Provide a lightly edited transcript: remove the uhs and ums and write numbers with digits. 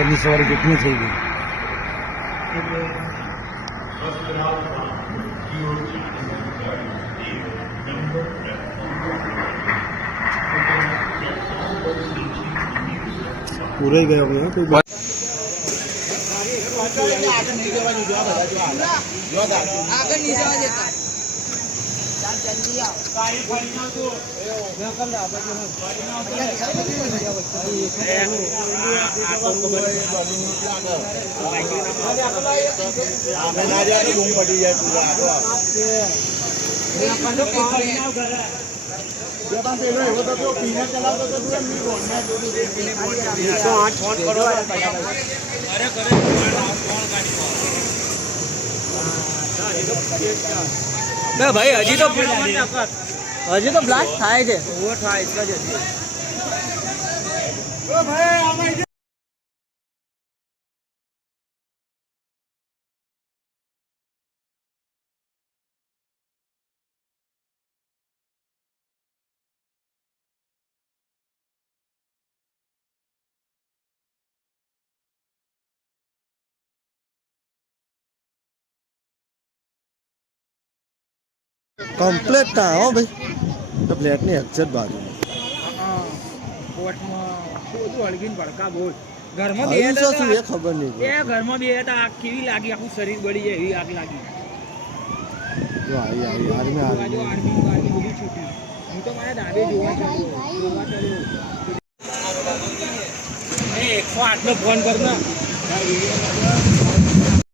એની સવારે જોખમી થઈ ગઈ. પૂરાઈ ગયા ભાઈ કોઈ આગળ નહીં જવા દેતા. જલ્દી આવો. ના ભાઈ હજી તો બ્લાસ્ટ થાય છે. કમ્પ્લેટ ના હો ભાઈ ફ્લેટની એક્ઝેક્ટ બાજુ ઘરમાં બે શું એ ખબર નહીં ઘરમાં બે હતા આગ કેવી લાગી, આખું શરીર બળી જાય એવી આગ લાગી. આર્મી બધી છૂટી. હું તો મારા દાદે જોવા ચડ્યો 108 નો ફોન કર.